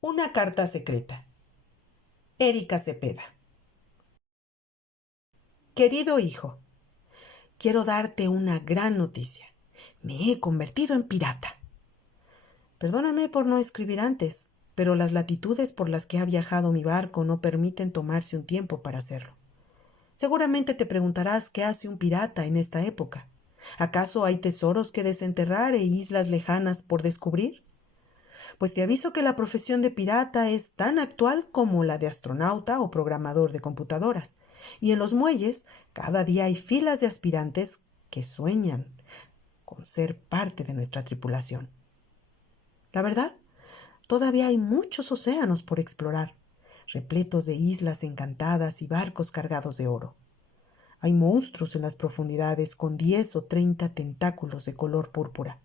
Una carta secreta. Erika Cepeda. Querido hijo, quiero darte una gran noticia. Me he convertido en pirata. Perdóname por no escribir antes, pero las latitudes por las que ha viajado mi barco no permiten tomarse un tiempo para hacerlo. Seguramente te preguntarás qué hace un pirata en esta época. ¿Acaso hay tesoros que desenterrar e islas lejanas por descubrir? Pues te aviso que la profesión de pirata es tan actual como la de astronauta o programador de computadoras. Y en los muelles cada día hay filas de aspirantes que sueñan con ser parte de nuestra tripulación. La verdad, todavía hay muchos océanos por explorar, repletos de islas encantadas y barcos cargados de oro. Hay monstruos en las profundidades con 10 o 30 tentáculos de color púrpura.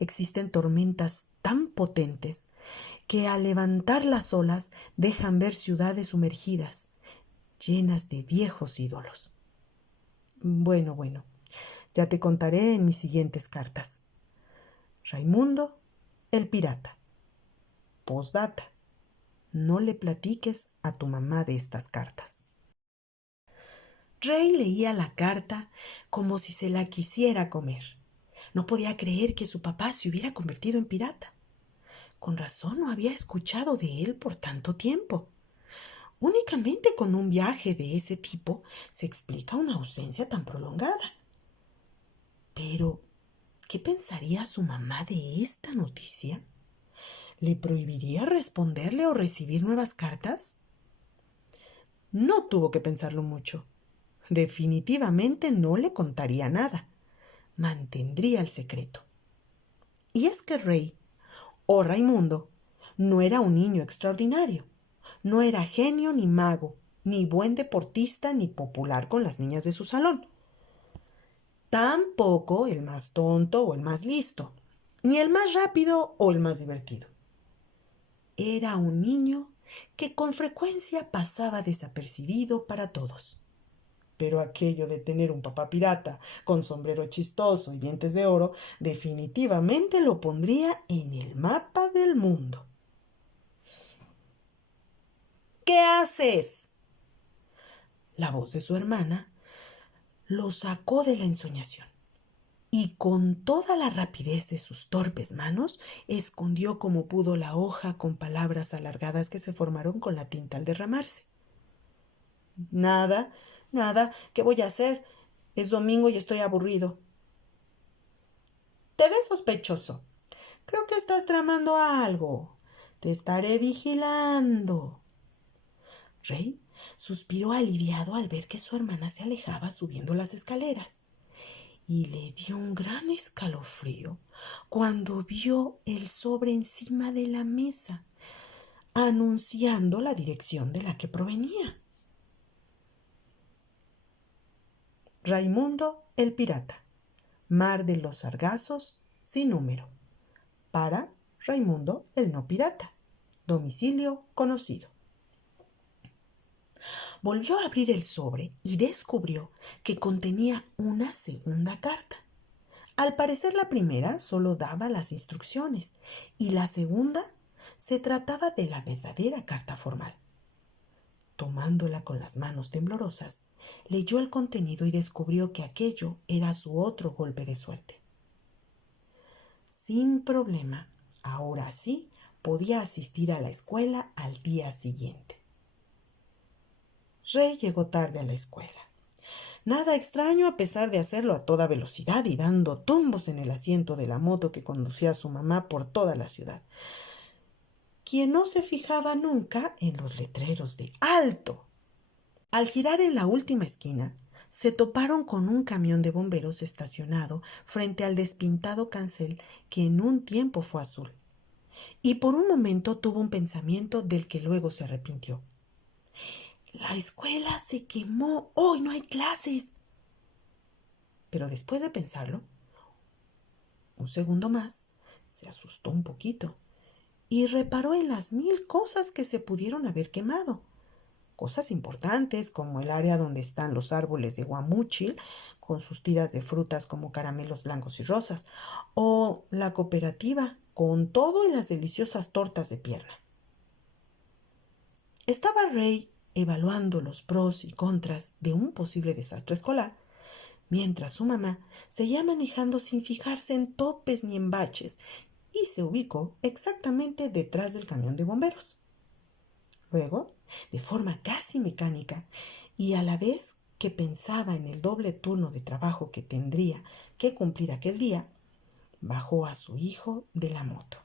Existen tormentas tan potentes que al levantar las olas dejan ver ciudades sumergidas, llenas de viejos ídolos. Bueno, ya te contaré en mis siguientes cartas. Raimundo, el pirata. Postdata. No le platiques a tu mamá de estas cartas. Rey leía la carta como si se la quisiera comer. No podía creer que su papá se hubiera convertido en pirata. Con razón no había escuchado de él por tanto tiempo. Únicamente con un viaje de ese tipo se explica una ausencia tan prolongada. Pero, ¿qué pensaría su mamá de esta noticia? ¿Le prohibiría responderle o recibir nuevas cartas? No tuvo que pensarlo mucho. Definitivamente no le contaría nada. Mantendría el secreto. Y es que Rey, o Raimundo, no era un niño extraordinario. No era genio ni mago, ni buen deportista ni popular con las niñas de su salón. Tampoco el más tonto o el más listo, ni el más rápido o el más divertido. Era un niño que con frecuencia pasaba desapercibido para todos. Pero aquello de tener un papá pirata con sombrero chistoso y dientes de oro definitivamente lo pondría en el mapa del mundo. ¿Qué haces? La voz de su hermana lo sacó de la ensoñación y con toda la rapidez de sus torpes manos escondió como pudo la hoja con palabras alargadas que se formaron con la tinta al derramarse. Nada, nada, ¿qué voy a hacer? Es domingo y estoy aburrido. Te ves sospechoso. Creo que estás tramando algo. Te estaré vigilando. Rey suspiró aliviado al ver que su hermana se alejaba subiendo las escaleras y le dio un gran escalofrío cuando vio el sobre encima de la mesa, anunciando la dirección de la que provenía. Raimundo el pirata. Mar de los Sargazos, sin número. Para Raimundo el no pirata. Domicilio conocido. Volvió a abrir el sobre y descubrió que contenía una segunda carta. Al parecer la primera solo daba las instrucciones y la segunda se trataba de la verdadera carta formal. Tomándola con las manos temblorosas, leyó el contenido y descubrió que aquello era su otro golpe de suerte. Sin problema, ahora sí podía asistir a la escuela al día siguiente. Rey llegó tarde a la escuela. Nada extraño a pesar de hacerlo a toda velocidad y dando tumbos en el asiento de la moto que conducía a su mamá por toda la ciudad, quien no se fijaba nunca en los letreros de ¡alto! Al girar en la última esquina, se toparon con un camión de bomberos estacionado frente al despintado cancel que en un tiempo fue azul. Y por un momento tuvo un pensamiento del que luego se arrepintió. La escuela se quemó. Hoy no hay clases. Pero después de pensarlo, un segundo más, se asustó un poquito y reparó en las 1000 cosas que se pudieron haber quemado. Cosas importantes como el área donde están los árboles de guamúchil, con sus tiras de frutas como caramelos blancos y rosas, o la cooperativa, con todo y las deliciosas tortas de pierna. Estaba Ray evaluando los pros y contras de un posible desastre escolar, mientras su mamá seguía manejando sin fijarse en topes ni en baches y se ubicó exactamente detrás del camión de bomberos. Luego, de forma casi mecánica y a la vez que pensaba en el doble turno de trabajo que tendría que cumplir aquel día, bajó a su hijo de la moto.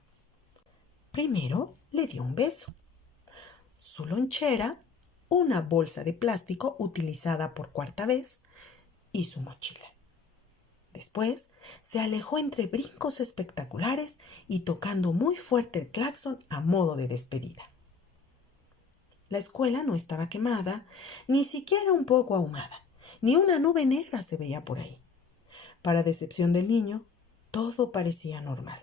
Primero le dio un beso. Su lonchera, una bolsa de plástico utilizada por cuarta vez y su mochila. Después se alejó entre brincos espectaculares y tocando muy fuerte el claxon a modo de despedida. La escuela no estaba quemada, ni siquiera un poco ahumada, ni una nube negra se veía por ahí. Para decepción del niño, todo parecía normal.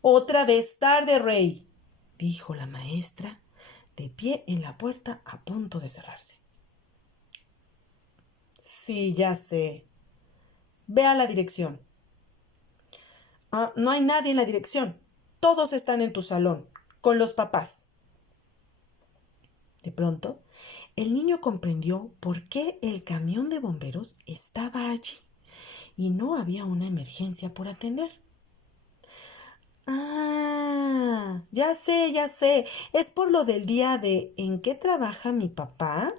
«Otra vez tarde, Ray», dijo la maestra, de pie en la puerta a punto de cerrarse. «Sí, ya sé. Ve a la dirección». «No hay nadie en la dirección. Todos están en tu salón, con los papás». De pronto, el niño comprendió por qué el camión de bomberos estaba allí y no había una emergencia por atender. Ya sé. ¿Es por lo del día de ¿en qué trabaja mi papá?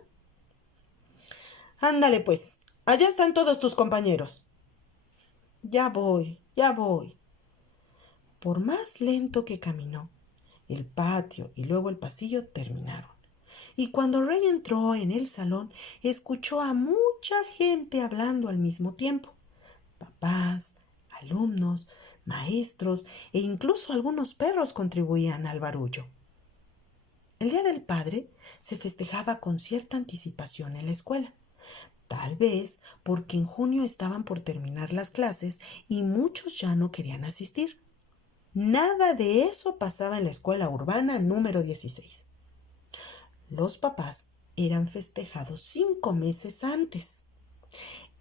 Ándale, pues. Allá están todos tus compañeros. Ya voy. Por más lento que caminó, el patio y luego el pasillo terminaron. Y cuando Ray entró en el salón, escuchó a mucha gente hablando al mismo tiempo. Papás, alumnos, maestros e incluso algunos perros contribuían al barullo. El Día del Padre se festejaba con cierta anticipación en la escuela. Tal vez porque en junio estaban por terminar las clases y muchos ya no querían asistir. Nada de eso pasaba en la escuela urbana número 16. Los papás eran festejados 5 meses antes.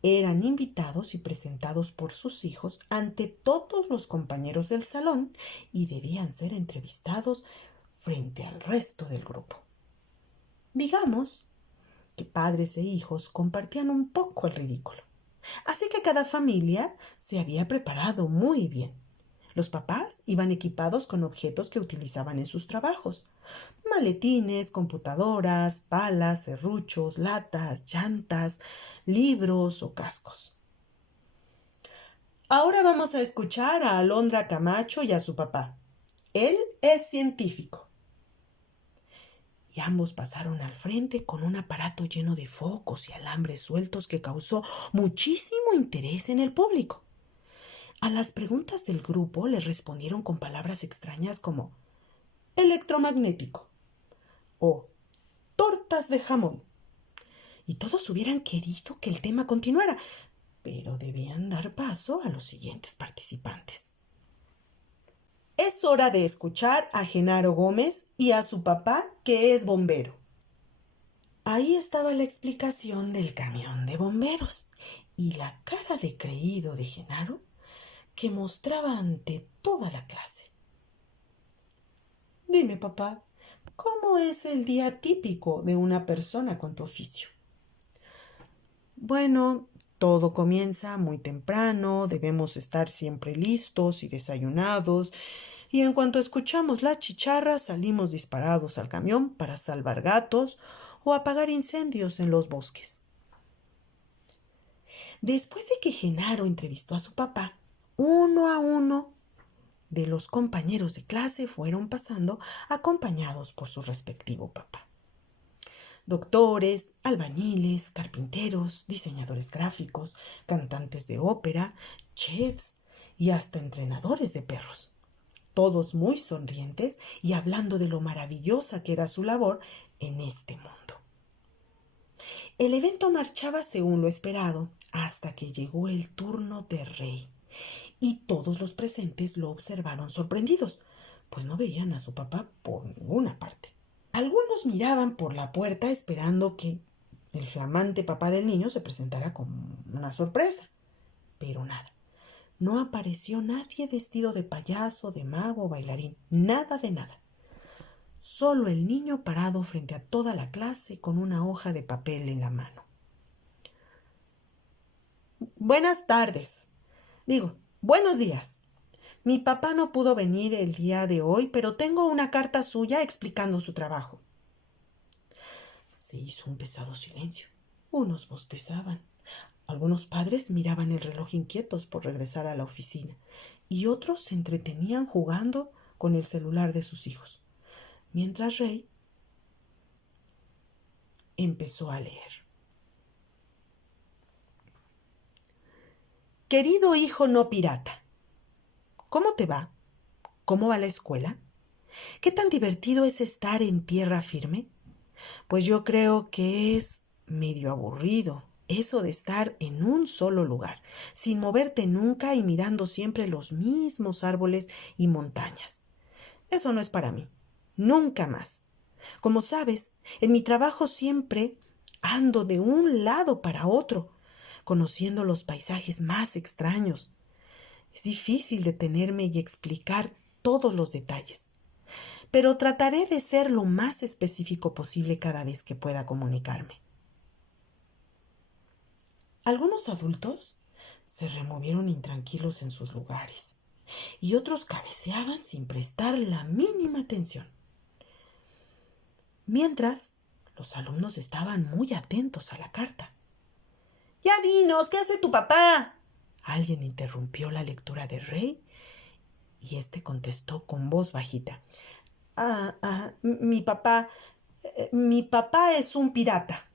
Eran invitados y presentados por sus hijos ante todos los compañeros del salón y debían ser entrevistados frente al resto del grupo. Digamos que padres e hijos compartían un poco el ridículo. Así que cada familia se había preparado muy bien. Los papás iban equipados con objetos que utilizaban en sus trabajos: maletines, computadoras, palas, serruchos, latas, llantas, libros o cascos. Ahora vamos a escuchar a Alondra Camacho y a su papá. Él es científico. Y ambos pasaron al frente con un aparato lleno de focos y alambres sueltos que causó muchísimo interés en el público. A las preguntas del grupo le respondieron con palabras extrañas como electromagnético o tortas de jamón. Y todos hubieran querido que el tema continuara, pero debían dar paso a los siguientes participantes. Es hora de escuchar a Genaro Gómez y a su papá, que es bombero. Ahí estaba la explicación del camión de bomberos y la cara de creído de Genaro que mostraba ante toda la clase. Dime, papá, ¿cómo es el día típico de una persona con tu oficio? Bueno, todo comienza muy temprano, debemos estar siempre listos y desayunados, y en cuanto escuchamos la chicharra salimos disparados al camión para salvar gatos o apagar incendios en los bosques. Después de que Genaro entrevistó a su papá, uno a uno de los compañeros de clase fueron pasando acompañados por su respectivo papá. Doctores, albañiles, carpinteros, diseñadores gráficos, cantantes de ópera, chefs y hasta entrenadores de perros. Todos muy sonrientes y hablando de lo maravillosa que era su labor en este mundo. El evento marchaba según lo esperado hasta que llegó el turno de Ray, y todos los presentes lo observaron sorprendidos, pues no veían a su papá por ninguna parte. Algunos miraban por la puerta esperando que el flamante papá del niño se presentara como una sorpresa, pero nada. No apareció nadie vestido de payaso, de mago o bailarín, nada de nada. solo el niño parado frente a toda la clase con una hoja de papel en la mano. Buenas tardes. Buenos días. Mi papá no pudo venir el día de hoy, pero tengo una carta suya explicando su trabajo. Se hizo un pesado silencio. Unos bostezaban. Algunos padres miraban el reloj inquietos por regresar a la oficina y otros se entretenían jugando con el celular de sus hijos, mientras Ray empezó a leer. Querido hijo no pirata, ¿cómo te va? ¿Cómo va la escuela? ¿Qué tan divertido es estar en tierra firme? Pues yo creo que es medio aburrido eso de estar en un solo lugar, sin moverte nunca y mirando siempre los mismos árboles y montañas. Eso no es para mí. Nunca más. Como sabes, en mi trabajo siempre ando de un lado para otro, conociendo los paisajes más extraños. Es difícil detenerme y explicar todos los detalles, pero trataré de ser lo más específico posible cada vez que pueda comunicarme. Algunos adultos se removieron intranquilos en sus lugares y otros cabeceaban sin prestar la mínima atención. Mientras, los alumnos estaban muy atentos a la carta. ¡Ya dinos! ¿Qué hace tu papá? Alguien interrumpió la lectura de Ray y éste contestó con voz bajita. Mi papá es un pirata.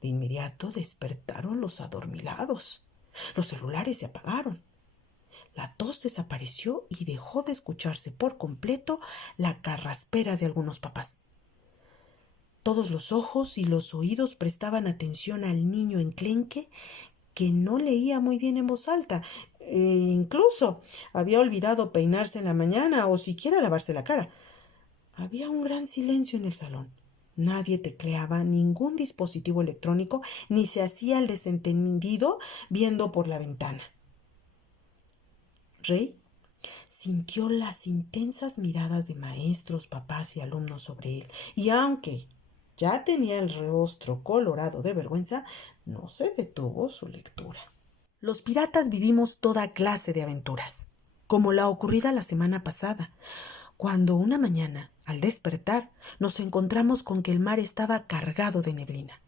De inmediato despertaron los adormilados. Los celulares se apagaron. La tos desapareció y dejó de escucharse por completo la carraspera de algunos papás. Todos los ojos y los oídos prestaban atención al niño enclenque que no leía muy bien en voz alta. Incluso había olvidado peinarse en la mañana o siquiera lavarse la cara. Había un gran silencio en el salón. Nadie tecleaba ningún dispositivo electrónico ni se hacía el desentendido viendo por la ventana. Ray sintió las intensas miradas de maestros, papás y alumnos sobre él, y aunque ya tenía el rostro colorado de vergüenza, no se detuvo su lectura. Los piratas vivimos toda clase de aventuras, como la ocurrida la semana pasada, cuando una mañana, al despertar, nos encontramos con que el mar estaba cargado de neblina.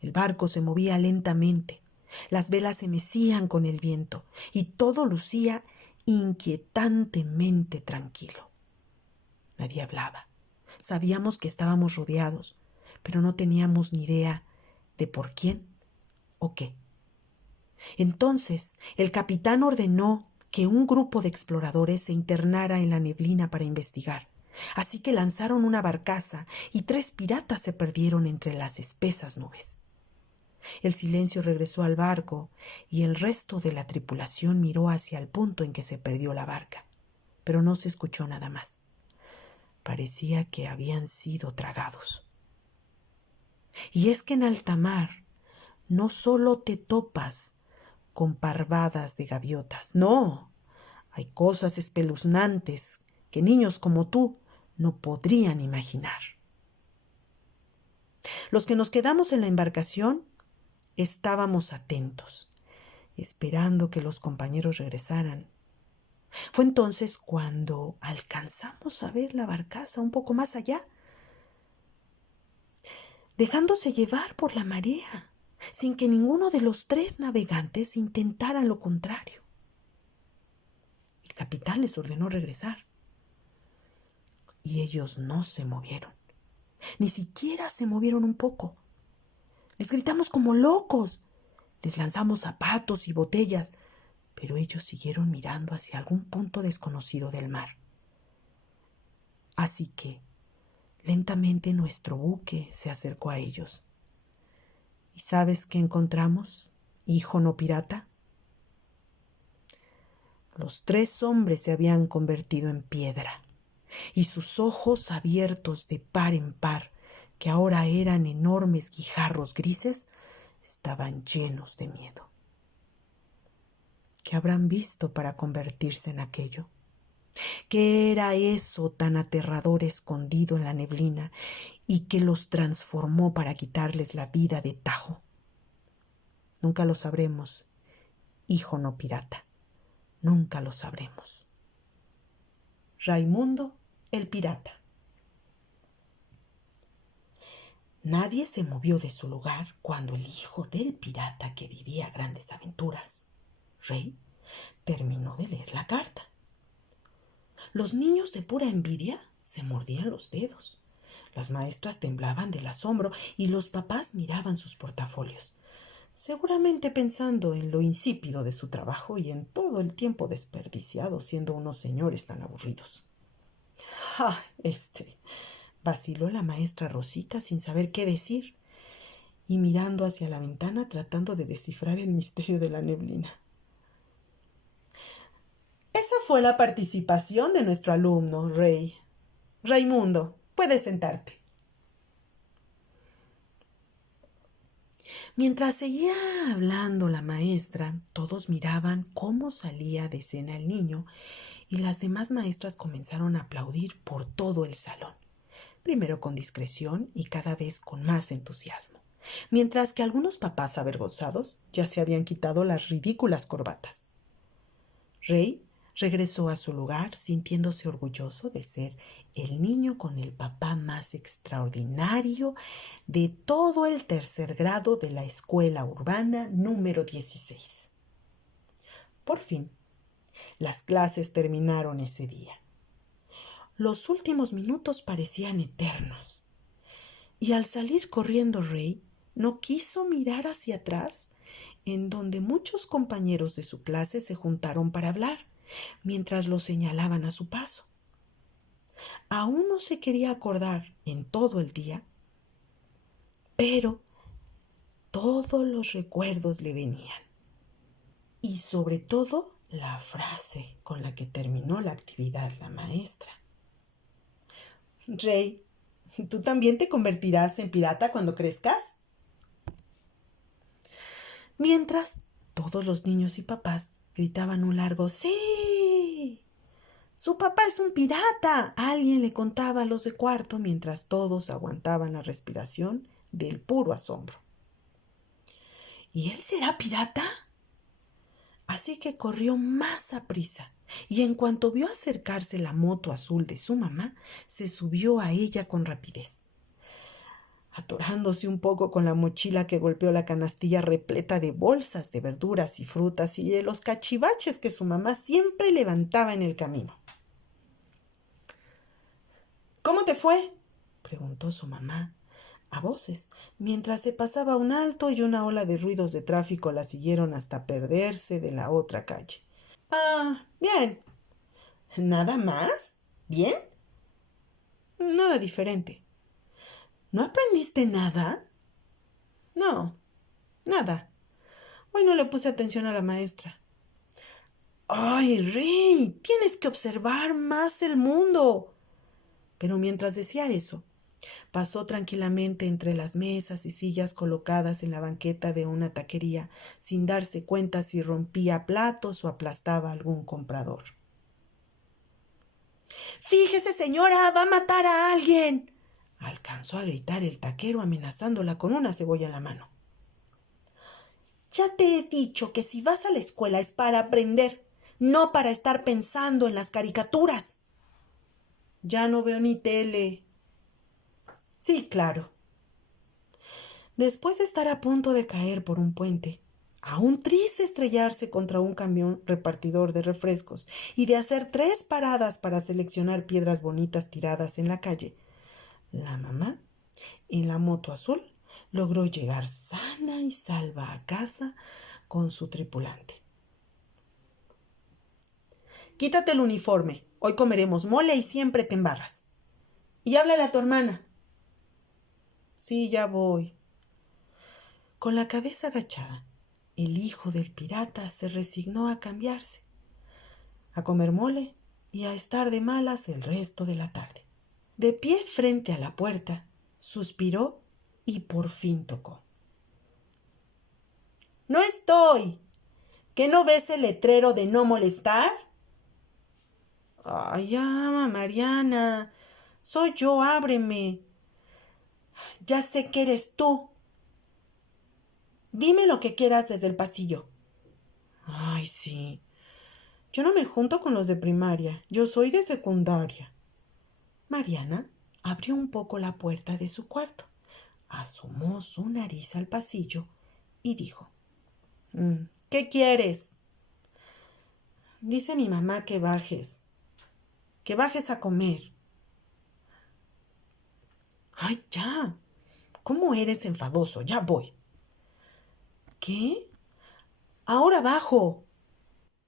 El barco se movía lentamente, las velas se mecían con el viento y todo lucía inquietantemente tranquilo. Nadie hablaba. Sabíamos que estábamos rodeados, pero no teníamos ni idea de por quién o qué. Entonces, el capitán ordenó que un grupo de exploradores se internara en la neblina para investigar. Así que lanzaron una barcaza y 3 piratas se perdieron entre las espesas nubes. El silencio regresó al barco y el resto de la tripulación miró hacia el punto en que se perdió la barca, pero no se escuchó nada más. Parecía que habían sido tragados. Y es que en alta mar no solo te topas con parvadas de gaviotas, no, hay cosas espeluznantes que niños como tú no podrían imaginar. Los que nos quedamos en la embarcación estábamos atentos, esperando que los compañeros regresaran. Fue entonces cuando alcanzamos a ver la barcaza un poco más allá, dejándose llevar por la marea, sin que ninguno de los 3 navegantes intentaran lo contrario. El capitán les ordenó regresar, y ellos no se movieron, ni siquiera se movieron un poco. Les gritamos como locos, les lanzamos zapatos y botellas, pero ellos siguieron mirando hacia algún punto desconocido del mar. Así que, lentamente nuestro buque se acercó a ellos. ¿Y sabes qué encontramos, hijo no pirata? Los 3 hombres se habían convertido en piedra, y sus ojos abiertos de par en par, que ahora eran enormes guijarros grises, estaban llenos de miedo. ¿Qué habrán visto para convertirse en aquello? ¿Qué era eso tan aterrador escondido en la neblina y que los transformó para quitarles la vida de tajo? Nunca lo sabremos, hijo no pirata. Nunca lo sabremos. Raimundo el pirata. Nadie se movió de su lugar cuando el hijo del pirata que vivía grandes aventuras, Rey, terminó de leer la carta. Los niños de pura envidia se mordían los dedos. Las maestras temblaban del asombro y los papás miraban sus portafolios, seguramente pensando en lo insípido de su trabajo y en todo el tiempo desperdiciado siendo unos señores tan aburridos. ¡Ja! Vaciló la maestra Rosita sin saber qué decir y mirando hacia la ventana tratando de descifrar el misterio de la neblina. Esa fue la participación de nuestro alumno, Rey. Raimundo, puedes sentarte. Mientras seguía hablando la maestra, todos miraban cómo salía de escena el niño y las demás maestras comenzaron a aplaudir por todo el salón, primero con discreción y cada vez con más entusiasmo, mientras que algunos papás avergonzados ya se habían quitado las ridículas corbatas. Rey regresó a su lugar sintiéndose orgulloso de ser el niño con el papá más extraordinario de todo el tercer grado de la escuela urbana número 16. Por fin, las clases terminaron ese día. Los últimos minutos parecían eternos. Y al salir corriendo Rey, no quiso mirar hacia atrás, en donde muchos compañeros de su clase se juntaron para hablar, mientras lo señalaban a su paso. Aún no se quería acordar en todo el día, pero todos los recuerdos le venían. Y sobre todo la frase con la que terminó la actividad la maestra. Rey, ¿tú también te convertirás en pirata cuando crezcas? Mientras todos los niños y papás gritaban un largo ¡sí! ¡Su papá es un pirata! Alguien le contaba a los de cuarto mientras todos aguantaban la respiración del puro asombro. ¿Y él será pirata? Así que corrió más aprisa y en cuanto vio acercarse la moto azul de su mamá, se subió a ella con rapidez. Atorándose un poco con la mochila que golpeó la canastilla repleta de bolsas de verduras y frutas y de los cachivaches que su mamá siempre levantaba en el camino. ¿Cómo te fue?, preguntó su mamá a voces, mientras se pasaba un alto y una ola de ruidos de tráfico la siguieron hasta perderse de la otra calle. Bien. ¿Nada más? ¿Bien? Nada diferente. ¿No aprendiste nada? No, nada. Hoy no le puse atención a la maestra. ¡Ay, Rey! Tienes que observar más el mundo. Pero mientras decía eso, pasó tranquilamente entre las mesas y sillas colocadas en la banqueta de una taquería, sin darse cuenta si rompía platos o aplastaba a algún comprador. ¡Fíjese, señora! ¡Va a matar a alguien! Alcanzó a gritar el taquero amenazándola con una cebolla en la mano. Ya te he dicho que si vas a la escuela es para aprender, no para estar pensando en las caricaturas. Ya no veo ni tele. Sí, claro. Después de estar a punto de caer por un puente, a un triste estrellarse contra un camión repartidor de refrescos y de hacer 3 paradas para seleccionar piedras bonitas tiradas en la calle, la mamá, en la moto azul, logró llegar sana y salva a casa con su tripulante. Quítate el uniforme. Hoy comeremos mole y siempre te embarras. Y háblale a tu hermana. Sí, ya voy. Con la cabeza agachada, el hijo del pirata se resignó a cambiarse, a comer mole y a estar de malas el resto de la tarde. De pie frente a la puerta, suspiró y por fin tocó. ¡No estoy! ¿Qué no ves el letrero de no molestar? Ay, ama, Mariana. Soy yo, ábreme. Ya sé que eres tú. Dime lo que quieras desde el pasillo. Ay, sí. Yo no me junto con los de primaria. Yo soy de secundaria. Mariana abrió un poco la puerta de su cuarto, asomó su nariz al pasillo y dijo: ¿Qué quieres? Dice mi mamá que bajes a comer. Ay, ya. ¿Cómo eres enfadoso? Ya voy. ¿Qué? Ahora bajo.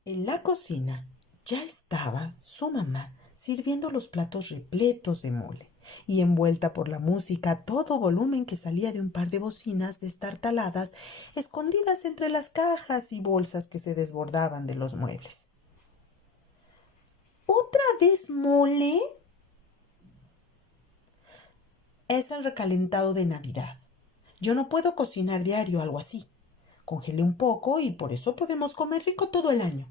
En la cocina ya estaba su mamá sirviendo los platos repletos de mole y envuelta por la música a todo volumen que salía de un par de bocinas destartaladas escondidas entre las cajas y bolsas que se desbordaban de los muebles. ¿Otra vez mole? Es el recalentado de Navidad. Yo no puedo cocinar diario algo así. Congelé un poco y por eso podemos comer rico todo el año.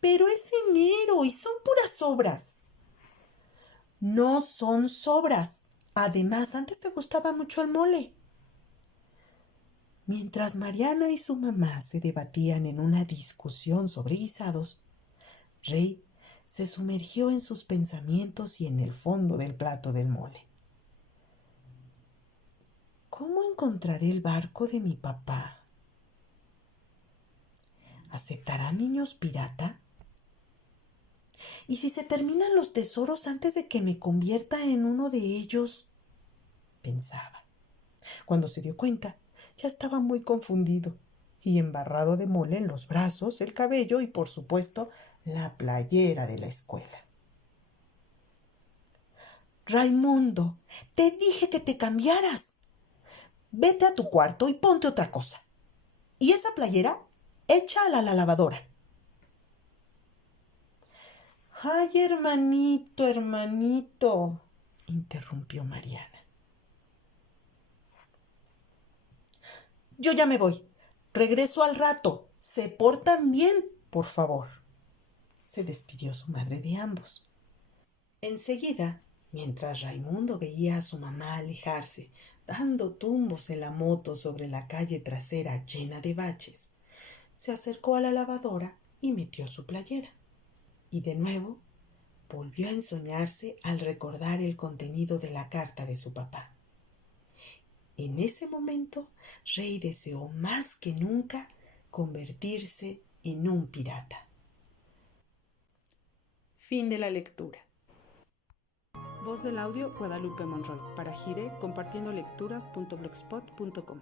Pero es enero y son puras sobras. No son sobras. Además, antes te gustaba mucho el mole. Mientras Mariana y su mamá se debatían en una discusión sobre guisados, Rey se sumergió en sus pensamientos y en el fondo del plato del mole. ¿Cómo encontraré el barco de mi papá? ¿Aceptará niños pirata? ¿Y si se terminan los tesoros antes de que me convierta en uno de ellos? Pensaba. Cuando se dio cuenta, ya estaba muy confundido y embarrado de mole en los brazos, el cabello y, por supuesto, la playera de la escuela. Raimundo, te dije que te cambiaras. Vete a tu cuarto y ponte otra cosa. Y esa playera, echa a la lavadora. Ay, hermanito, hermanito, interrumpió Mariana. Yo ya me voy. Regreso al rato. Se portan bien, por favor. Se despidió su madre de ambos. Enseguida, mientras Raimundo veía a su mamá alejarse, dando tumbos en la moto sobre la calle trasera llena de baches, se acercó a la lavadora y metió su playera. Y de nuevo volvió a ensoñarse al recordar el contenido de la carta de su papá. En ese momento, Rey deseó más que nunca convertirse en un pirata. Fin de la lectura. Voz del audio Guadalupe Monroy. Para Gire, compartiendolecturas.blogspot.com.